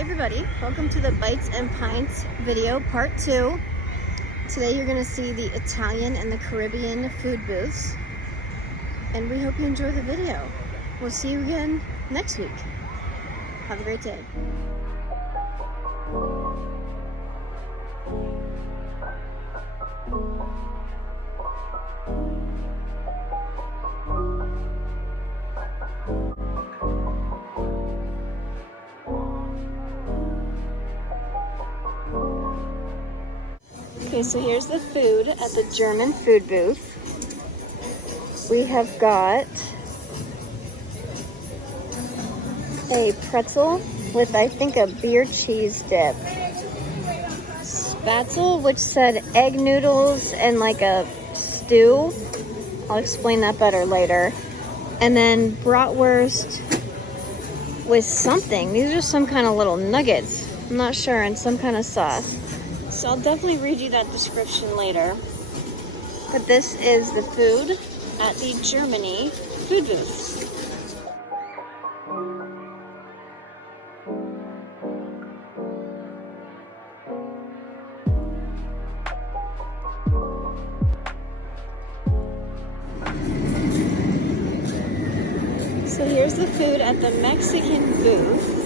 Hey everybody, welcome to the Bites and Pints video part 2. Today you're going to see the Italian and the Caribbean food booths, and we hope you enjoy the video. We'll see you again next week. Have a great day. Okay, so here's the food at the German food booth. We have got a pretzel with, I think, a beer cheese dip. Spatzel, which said egg noodles and like a stew. I'll explain that better later. And then bratwurst with something. These are some kind of little nuggets. I'm not sure, and some kind of sauce. So I'll definitely read you that description later. But this is the food at the Germany food booth. So here's the food at the Mexican booth.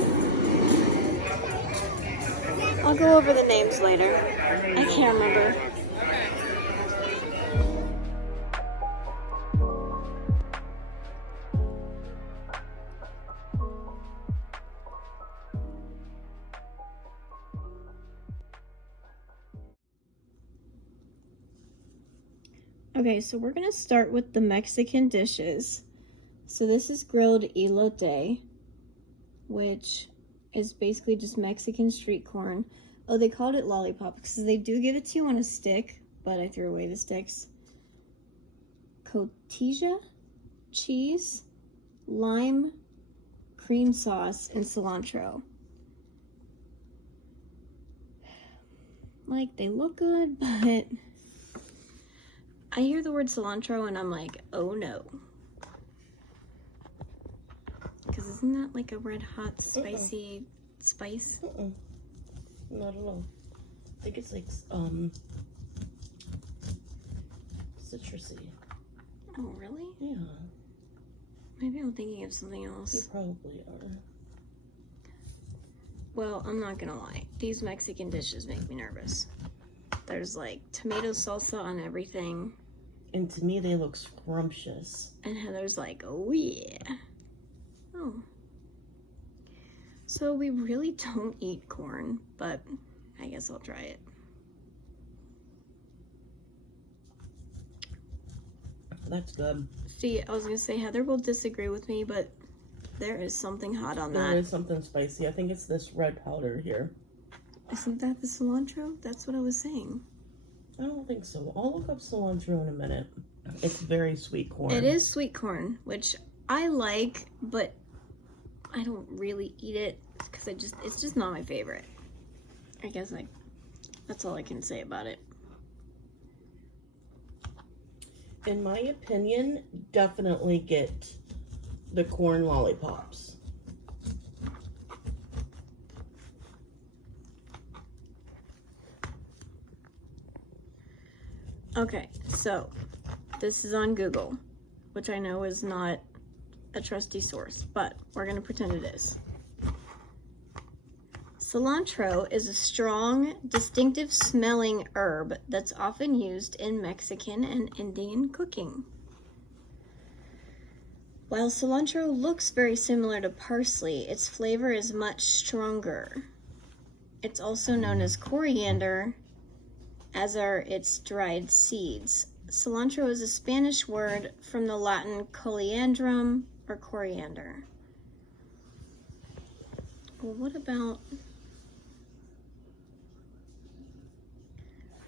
I'll go over the names later. I can't remember. Okay, so we're gonna start with the Mexican dishes. So this is grilled elote, which is basically just Mexican street corn. Oh, they called it lollipop because they do give it to you on a stick, but I threw away the sticks. Cotija, cheese, lime, cream sauce, and cilantro. Like, they look good, but I hear the word cilantro and I'm like, oh no. Because isn't that like a red hot spicy spice? Not at all. I think it's like citrusy. Oh really? Yeah. Maybe I'm thinking of something else. You probably are. Well, I'm not gonna lie. These Mexican dishes make me nervous. There's like tomato salsa on everything. And to me they look scrumptious. And Heather's like, oh yeah. Oh. So we really don't eat corn, but I guess I'll try it. That's good. See, I was gonna say Heather will disagree with me, but there is something hot on that. There is something spicy. I think it's this red powder here. Isn't that the cilantro? That's what I was saying. I don't think so. I'll look up cilantro in a minute. It's very sweet corn. It is sweet corn, which I like, but I don't really eat it because it's just not my favorite. I guess that's all I can say about it. In my opinion, definitely get the corn lollipops. Okay, so this is on Google, which I know is not a trusty source, but we're gonna pretend it is. Cilantro is a strong, distinctive smelling herb that's often used in Mexican and Indian cooking. While cilantro looks very similar to parsley, its flavor is much stronger. It's also known as coriander, as are its dried seeds. Cilantro is a Spanish word from the Latin coriandrum, or coriander. Well, what about...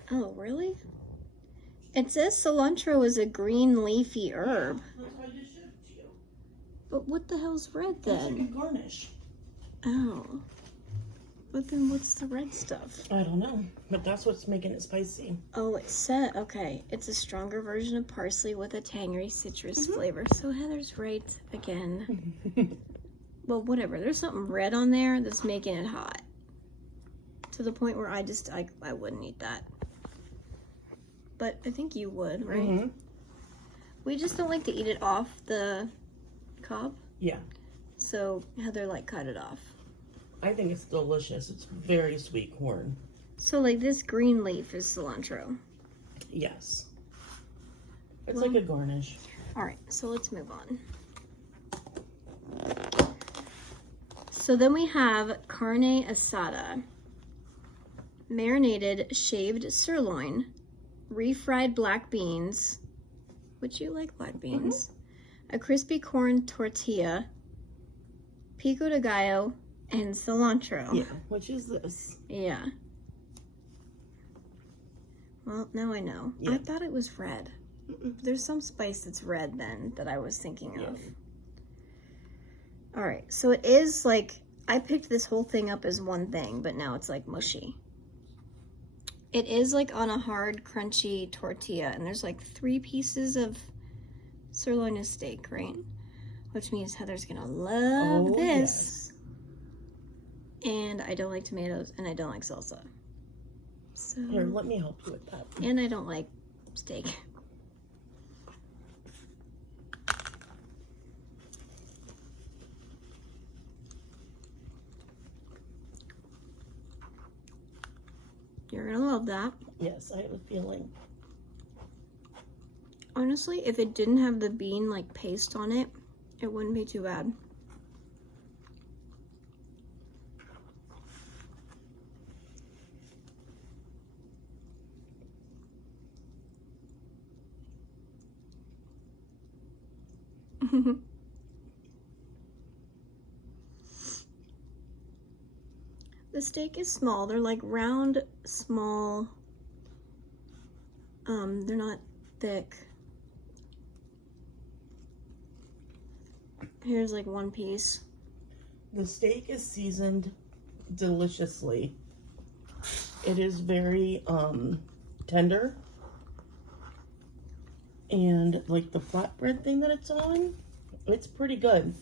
Oh, really? It says cilantro is a green leafy herb. That's why I just showed it to you. But what the hell's red then? It's like a garnish. Oh. But then what's the red stuff? I don't know, but that's what's making it spicy. Oh, it said, okay, it's a stronger version of parsley with a tangery citrus flavor. So Heather's right again. Well, whatever. There's something red on there that's making it hot. To the point where I wouldn't eat that. But I think you would, right? Mm-hmm. We just don't like to eat it off the cob. Yeah. So Heather cut it off. I think it's delicious. It's very sweet corn. So this green leaf is cilantro. Yes. It's like a garnish. All right, so let's move on. So then we have carne asada, marinated shaved sirloin, refried black beans, which you like black beans, a crispy corn tortilla, pico de gallo, and cilantro. Yeah, which is this? Yeah. Well, now I know. Yeah. I thought it was red. There's some spice that's red then that I was thinking of. All right, so it is I picked this whole thing up as one thing, but now it's mushy. It is on a hard, crunchy tortilla, and there's 3 pieces of sirloin of steak, right? Which means Heather's gonna love this. Yes. And I don't like tomatoes, and I don't like salsa. So here, let me help you with that. And I don't like steak. You're gonna love that. Yes, I have a feeling. Honestly, if it didn't have the bean paste on it, it wouldn't be too bad. The steak is small. They're round, small. They're not thick. Here's 1 piece. The steak is seasoned deliciously. It is very tender. And the flatbread thing that it's on, it's pretty good.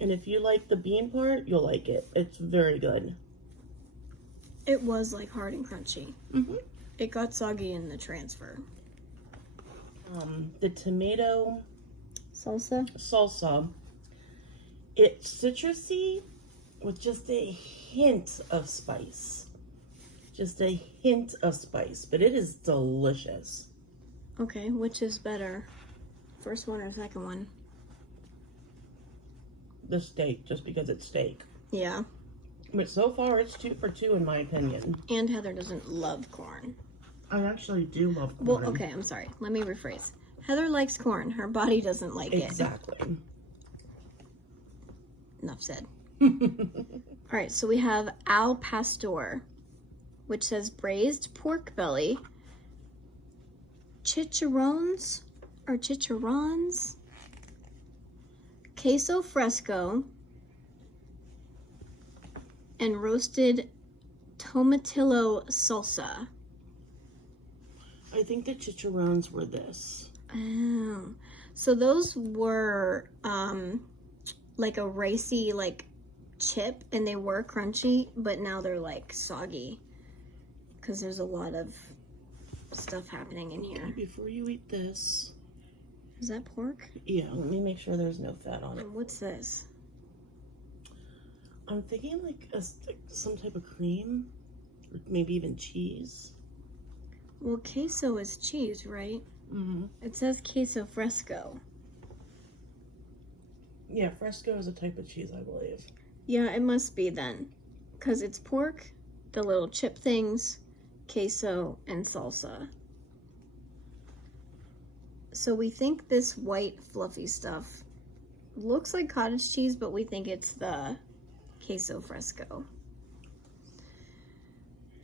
And if you like the bean part, you'll like it. It's very good. It was hard and crunchy. Mm-hmm. It got soggy in the transfer. The tomato salsa, it's citrusy with just a hint of spice. Just a hint of spice, but it is delicious. Okay, which is better? First one or second one? The steak, just because it's steak. Yeah. But so far, it's 2 for 2 in my opinion. And Heather doesn't love corn. I actually do love corn. Well, okay, I'm sorry. Let me rephrase. Heather likes corn. Her body doesn't like it. Exactly. Enough said. All right, so we have al pastor, which says braised pork belly, chicharrones, queso fresco, and roasted tomatillo salsa. I think the chicharrones were this. Oh, so those were a ricey chip, and they were crunchy, but now they're soggy because there's a lot of stuff happening in here. Before you eat this, is that pork? Yeah, let me make sure there's no fat on it. And what's this? I'm thinking some type of cream, or maybe even cheese. Well, queso is cheese, right? Mm-hmm. It says queso fresco. Yeah, fresco is a type of cheese, I believe. Yeah, it must be then, because it's pork, the little chip things, queso, and salsa. So we think this white fluffy stuff looks like cottage cheese, but we think it's the queso fresco.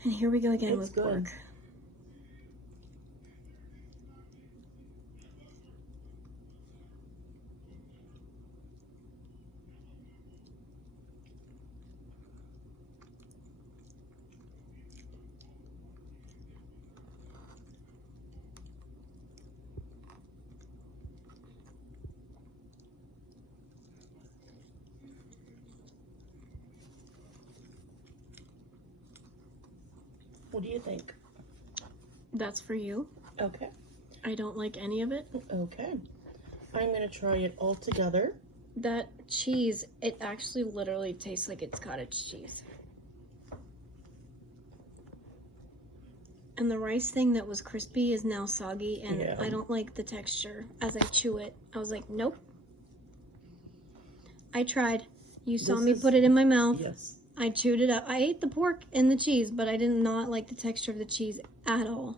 And here we go again with pork. What do you think? That's for you. Okay. I don't like any of it. Okay. I'm going to try it all together. That cheese, it actually literally tastes like it's cottage cheese. And the rice thing that was crispy is now soggy, and Yeah. I don't like the texture as I chew it. I was like, nope. I tried. You saw me put it in my mouth. Yes. I chewed it up. I ate the pork and the cheese, but I did not like the texture of the cheese at all.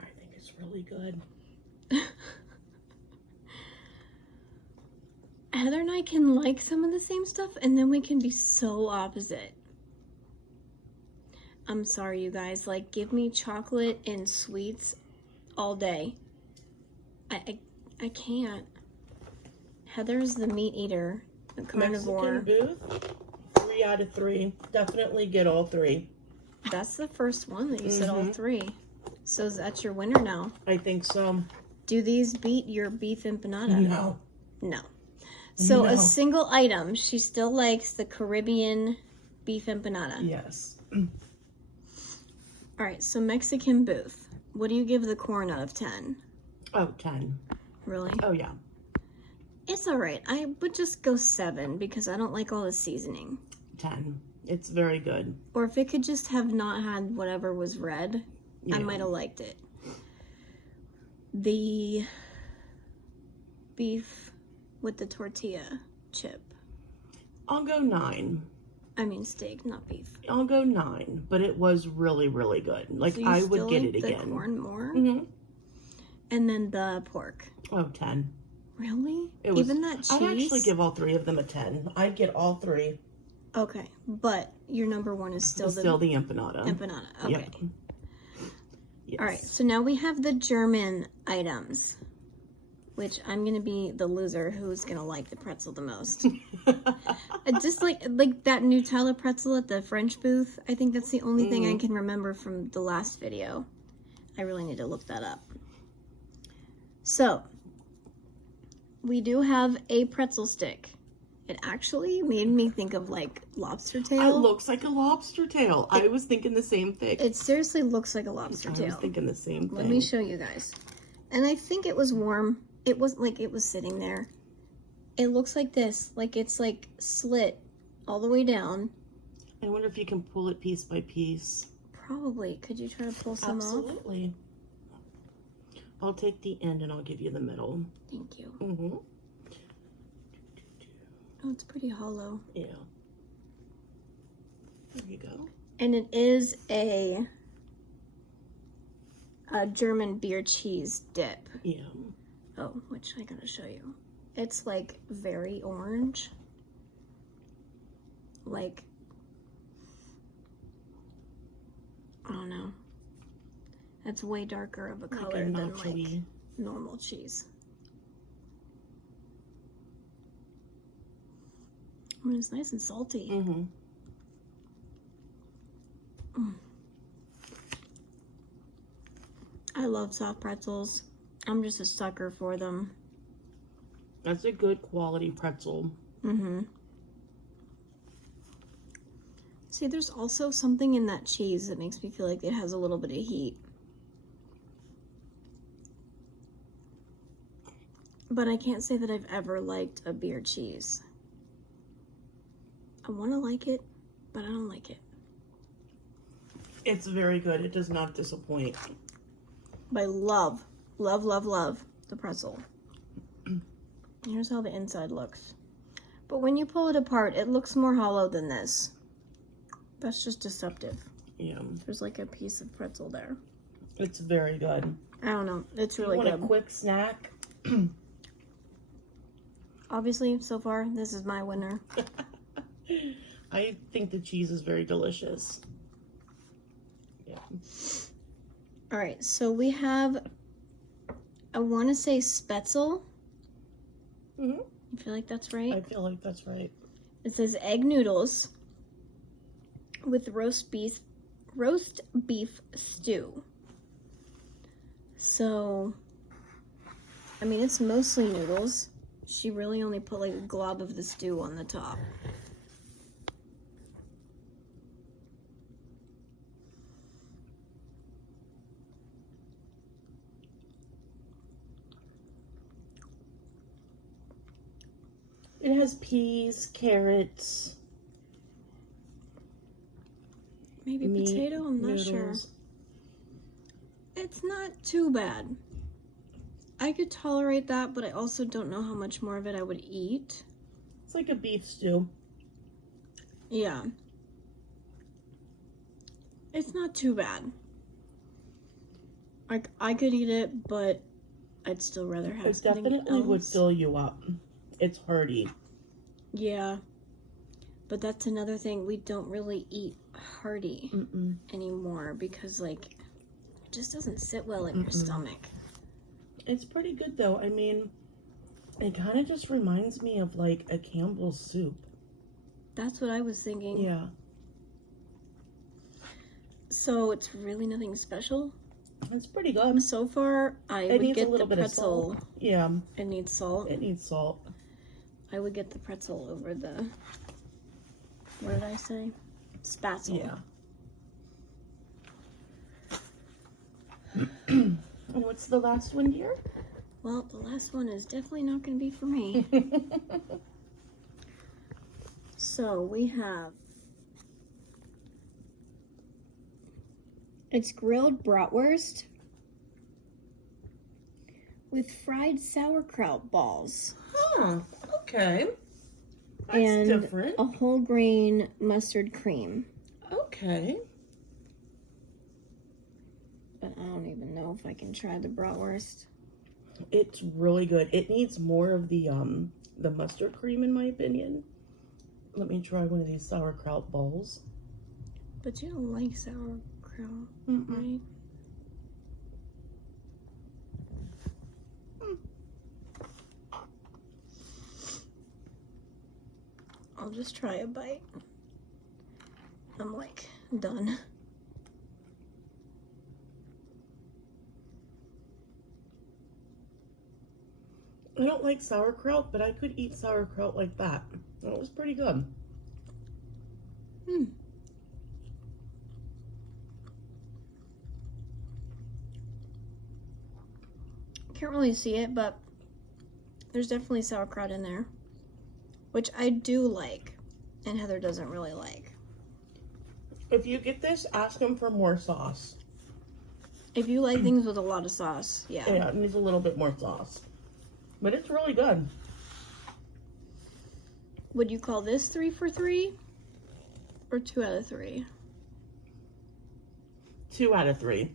I think it's really good. Heather and I can like some of the same stuff, and then we can be so opposite. I'm sorry, you guys. Like, give me chocolate and sweets all day. I can't. Heather's the meat eater, the carnivore. Mexican booth, 3 out of 3. Definitely get all 3. That's the first one that you said all 3. So that's your winner now. I think so. Do these beat your beef empanada? No. No. So No. a single item, she still likes the Caribbean beef empanada. Yes. All right, so Mexican booth. What do you give the corn out of 10? Oh, 10. Really? Oh, yeah. It's all right. I would just go 7 because I don't like all the seasoning. 10. It's very good. Or if it could just have not had whatever was red, I might have liked it. The beef with the tortilla chip. I'll go 9. I mean steak, not beef. I'll go 9, but it was really, really good. Like, So you I still would get like it the again. corn more? Mm-hmm. And then the pork. Oh, 10. Really? It was, Even that cheese? I'd actually give all 3 of them a 10. I'd get all 3. Okay, but your number 1 is still the empanada. empanada. Okay. Yep. Yes. All right, so now we have the German items, which I'm gonna be the loser who's gonna like the pretzel the most. Just like that Nutella pretzel at the French booth. I think that's the only thing I can remember from the last video. I really need to look that up. So we do have a pretzel stick. It actually made me think of like lobster tail. It looks like a lobster tail. I was thinking the same thing. It seriously looks like a lobster I tail. was thinking the same thing. Let me show you guys. And I think it was warm. It wasn't like it was sitting there. It looks like this. Like it's like slit all the way down. I wonder if you can pull it piece by piece. Probably. Could you try to pull some off? Absolutely. I'll take the end and I'll give you the middle. Thank you. Mm-hmm. Oh, it's pretty hollow. Yeah. There you go. And it is a German beer cheese dip. Yeah. Oh, which I gotta show you. It's like very orange. Like, I don't know. That's way darker of a color than like normal cheese. I mean, it's nice and salty. Mm-hmm. I love soft pretzels. I'm just a sucker for them. That's a good quality pretzel. Mm-hmm. See, there's also something in that cheese that makes me feel like it has a little bit of heat. But I can't say that I've ever liked a beer cheese. I want to like it, but I don't like it. It's very good. It does not disappoint. But I love the pretzel. Here's how the inside looks. But when you pull it apart, it looks more hollow than this. That's just deceptive. Yeah. There's like a piece of pretzel there. It's very good. I don't know. It's really you want good. a quick snack? Obviously, so far, this is my winner. I think the cheese is very delicious. Yeah. All right, so we have, I want to say Spätzle. Mm-hmm. You feel like that's right? I feel like that's right. It says egg noodles with roast beef stew. So, I mean, it's mostly noodles. She really only put like a glob of the stew on the top. has peas, carrots, maybe meat, potato. I'm not sure. noodles. It's not too bad. I could tolerate that, but I also don't know how much more of it I would eat. It's like a beef stew. Yeah. It's not too bad. Like, I could eat it, but I'd still rather have It something definitely would else. fill you up. It's hearty. Yeah. But that's another thing. We don't really eat hearty anymore because, like, it just doesn't sit well in your stomach. It's pretty good, though. I mean, it kind of just reminds me of, like, a Campbell's soup. That's what I was thinking. Yeah. So it's really nothing special. It's pretty good. So far, I It would needs a get little the bit of pretzel. salt. Yeah. It needs salt. It needs salt. I would get the pretzel over the, what did I say? Spatula. Yeah. And what's the last one, dear? Well, the last one is definitely not going to be for me. So we have, it's grilled bratwurst with fried sauerkraut balls. Huh. Okay. That's and different. a whole grain mustard cream. Okay. But I don't even know if I can try the bratwurst. It's really good. It needs more of the mustard cream, in my opinion. Let me try one of these sauerkraut balls. But you don't like sauerkraut, right? I'll just try a bite. I'm like done. I don't like sauerkraut, but I could eat sauerkraut like that. It was pretty good. Can't really see it, but there's definitely sauerkraut in there, which I do like, and Heather doesn't really like. If you get this, ask them for more sauce. If you like things with a lot of sauce, yeah. Yeah, it needs a little bit more sauce. But it's really good. Would you call this 3 for 3 or 2 out of 3? 2 out of 3.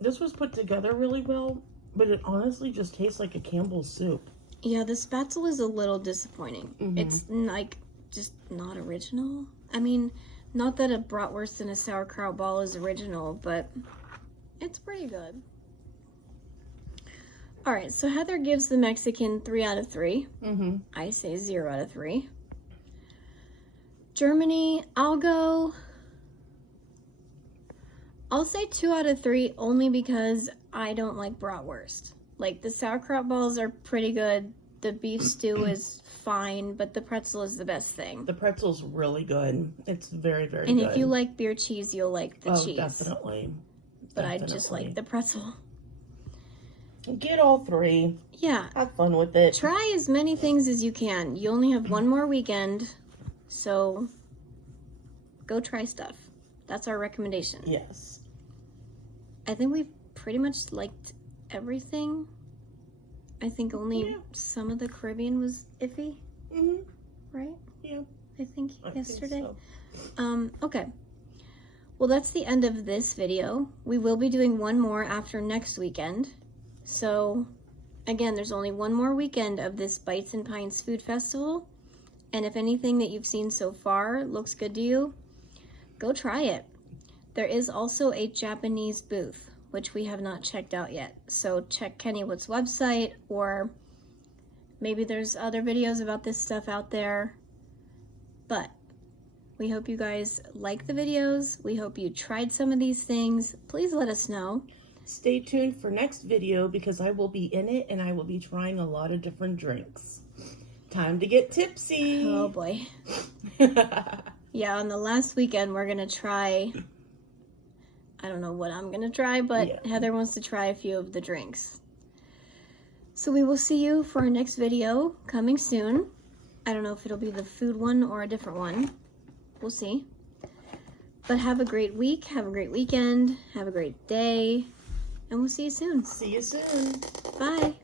This was put together really well, but it honestly just tastes like a Campbell's soup. Yeah, the spatula is a little disappointing. It's like just not original. I mean, not that a bratwurst and a sauerkraut ball is original, but it's pretty good. All right, so Heather gives the Mexican 3 out of 3. I say 0 out of 3. Germany, I'll say 2 out of 3 only because I don't like bratwurst. Like, the sauerkraut balls are pretty good. The beef stew is fine, but the pretzel is the best thing. The pretzel's really good. It's very, very and good. if you like beer cheese, you'll like the cheese. Definitely. But I just like the pretzel. Get all 3. Yeah. Have fun with it. Try as many things as you can. You only have one more weekend, so go try stuff. That's our recommendation. Yes. I think we've pretty much liked everything. I think only some of the Caribbean was iffy. Right? Yeah. I think yesterday. Think so. Okay. Well, that's the end of this video. We will be doing one more after next weekend. So, again, there's only one more weekend of this Bites and Pints Food Festival. And if anything that you've seen so far looks good to you, go try it. There is also a Japanese booth, which we have not checked out yet. So check Kennywood's website, or maybe there's other videos about this stuff out there. But we hope you guys like the videos. We hope you tried some of these things. Please let us know. Stay tuned for next video because I will be in it and I will be trying a lot of different drinks. Time to get tipsy. Oh boy. Yeah, on the last weekend we're gonna try, I don't know what I'm gonna try, but Heather wants to try a few of the drinks. So we will see you for our next video coming soon. I don't know if it'll be the food one or a different one. We'll see. But have a great week. Have a great weekend. Have a great day. And we'll see you soon. See you soon. Bye.